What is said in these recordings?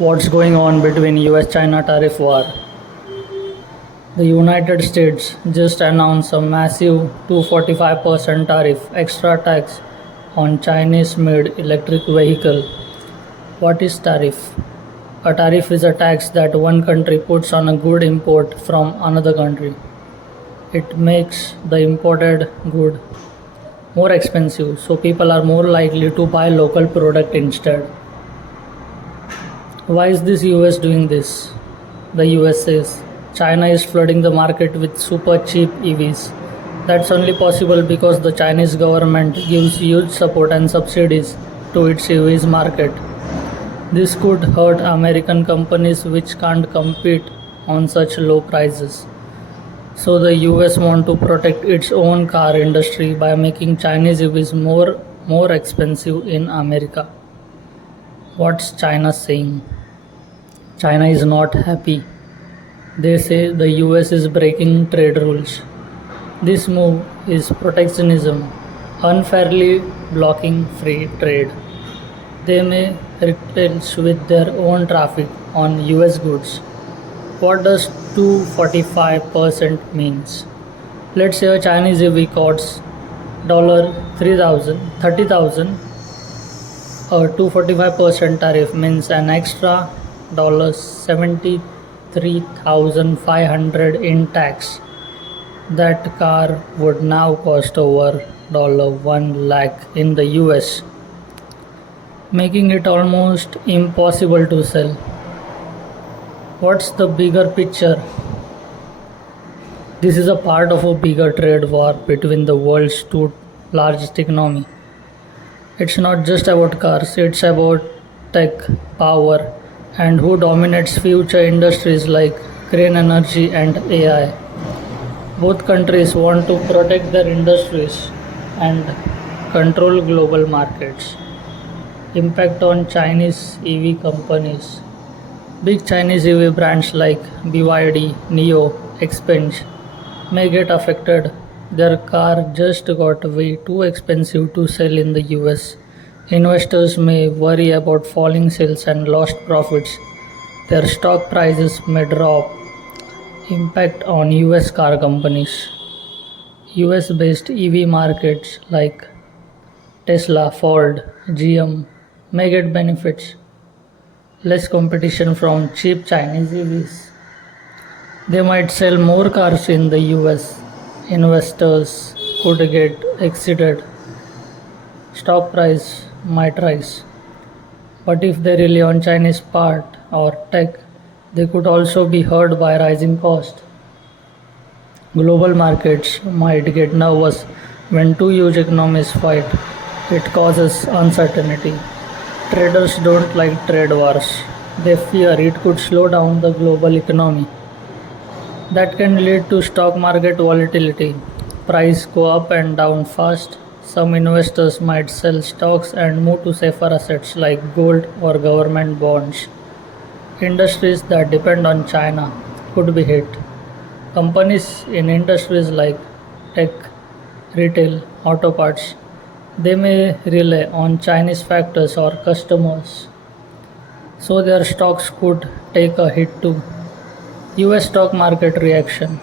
What's going on between US-China tariff war? The United States just announced a massive 245% tariff extra tax on Chinese-made electric vehicle. What is tariff? A tariff is a tax that one country puts on a good import from another country. It makes the imported good more expensive, so people are more likely to buy local product instead. Why is this US doing this? The US says China is flooding the market with super cheap EVs. That's only possible because the Chinese government gives huge support and subsidies to its EVs market. This could hurt American companies which can't compete on such low prices. So the US want to protect its own car industry by making Chinese EVs more expensive in America. What's China saying? China is not happy. They say the US is breaking trade rules. This move is protectionism, unfairly blocking free trade. They may retaliate with their own traffic on US goods. What does 245% means? Let's say a Chinese EV costs $30,000. A 245% tariff means an extra $73,500 in tax. That car would now cost over $1 lakh in the US, making it almost impossible to sell. What's the bigger picture? This is a part of a bigger trade war between the world's two largest economies. It's not just about cars, it's about tech, power, and who dominates future industries like green energy and AI. Both countries want to protect their industries and control global markets. Impact on Chinese EV companies. Big Chinese EV brands like BYD, NIO, Xpeng may get affected. Their car just got way too expensive to sell in the US. Investors may worry about falling sales and lost profits. Their stock prices may drop. Impact on US car companies. US based EV markets like Tesla, Ford, GM may get benefits. Less competition from cheap Chinese EVs. They might sell more cars in the US. Investors could get excited. Stock price might rise. But if they rely on Chinese part or tech, they could also be hurt by rising cost. Global markets might get nervous when two huge economies fight. It causes uncertainty. Traders don't like trade wars. They fear it could slow down the global economy. That can lead to stock market volatility. Prices go up and down fast. Some investors might sell stocks and move to safer assets like gold or government bonds. Industries that depend on China could be hit. Companies in industries like tech, retail, auto parts, they may rely on Chinese factors or customers, so their stocks could take a hit too. US stock market reaction.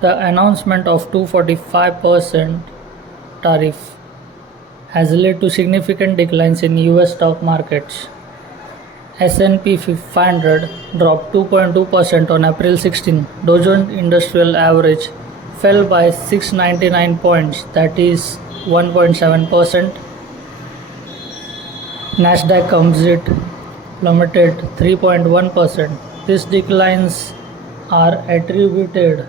The announcement of 245% tariff has led to significant declines in US stock markets. S&P 500 dropped 2.2% on April 16. Dow Jones Industrial Average fell by 699 points, that is 1.7%. Nasdaq Composite plummeted 3.1%. These declines are attributed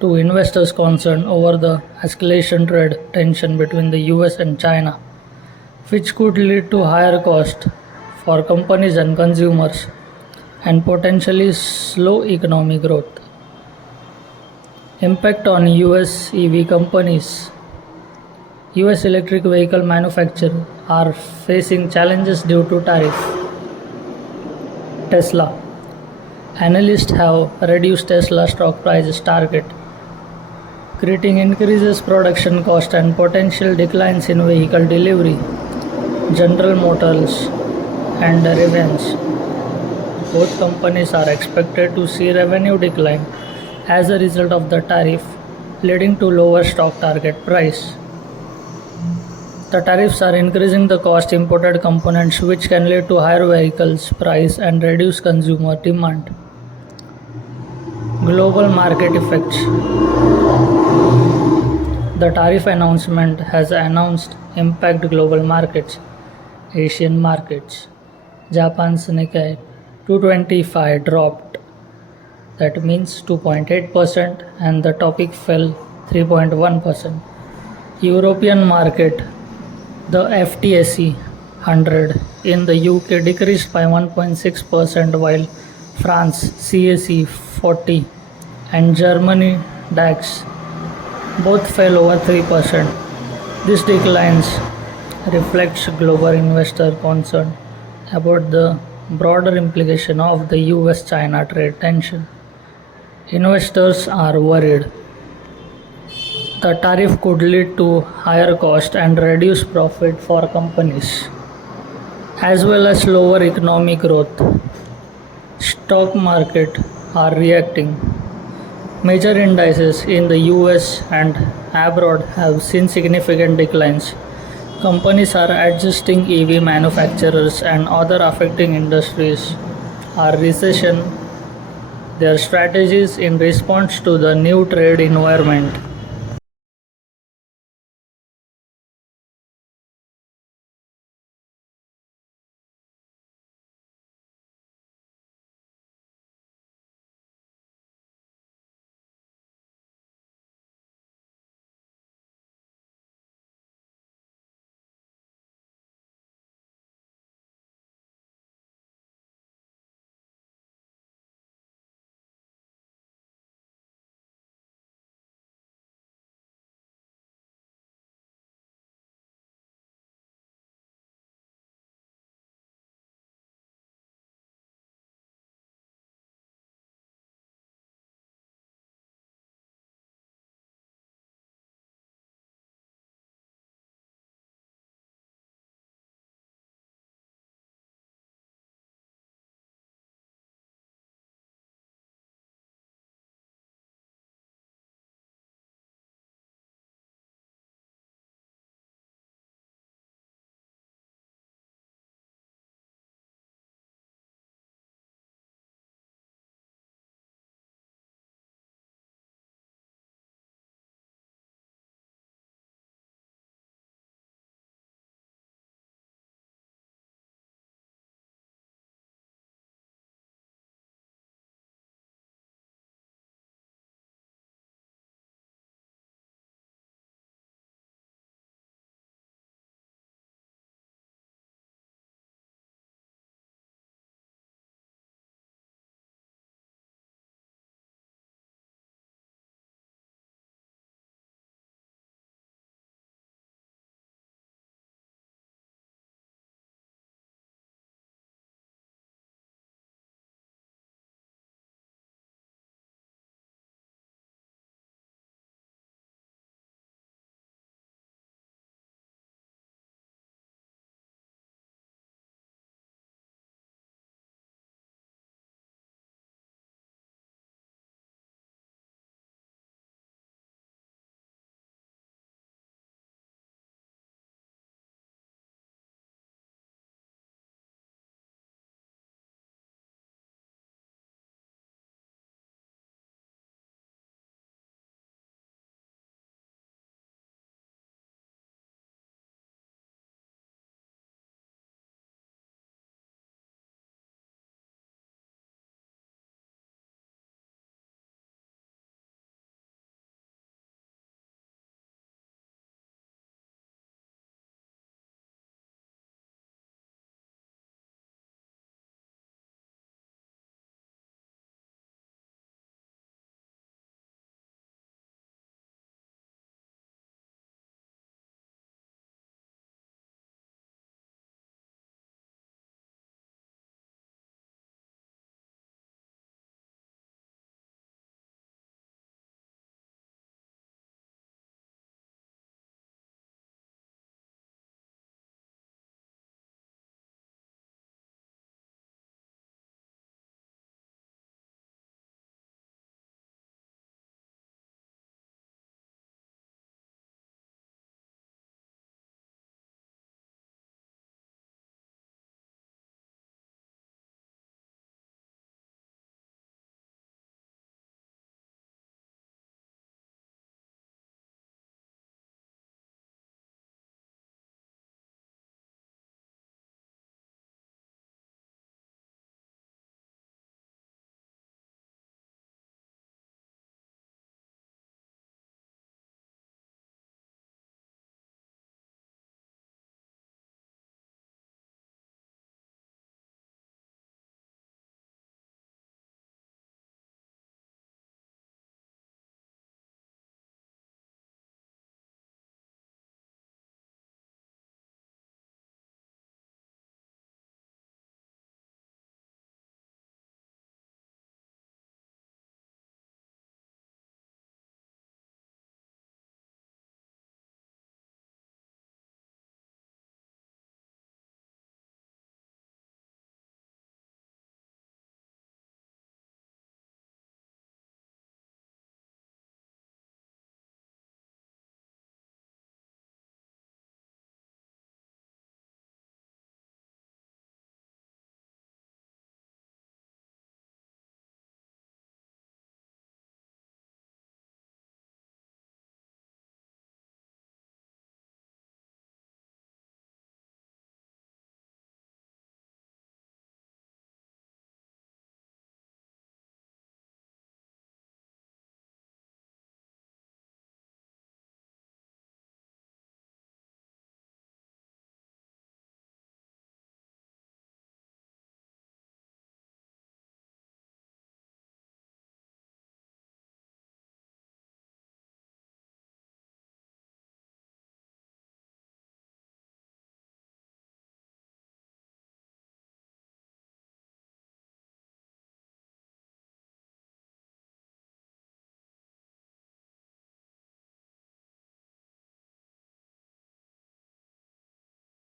to investors' concern over the escalation trade tension between the US and China, which could lead to higher costs for companies and consumers and potentially slow economic growth. Impact on US EV companies. US electric vehicle manufacturers are facing challenges due to tariff. Tesla. Analysts have reduced Tesla stock price target, creating increases production cost and potential declines in vehicle delivery. General Motors and Revenge. Both companies are expected to see revenue decline as a result of the tariff, leading to lower stock target price. The tariffs are increasing the cost imported components, which can lead to higher vehicles price and reduce consumer demand. Global market effects. The tariff announcement has announced impact global markets. Asian markets. Japan's Nikkei 225 dropped, that means 2.8%, and the topic fell 3.1%. European market, the FTSE 100 in the UK decreased by 1.6%, while France CAC 40 and Germany DAX both fell over 3%. This declines reflects global investor concern about the broader implication of the US-China trade tension. Investors are worried the tariff could lead to higher cost and reduced profit for companies, as well as lower economic growth. Stock market are reacting. Major indices in the US and abroad have seen significant declines. Companies are adjusting, EV manufacturers and other affecting industries are recession their strategies in response to the new trade environment.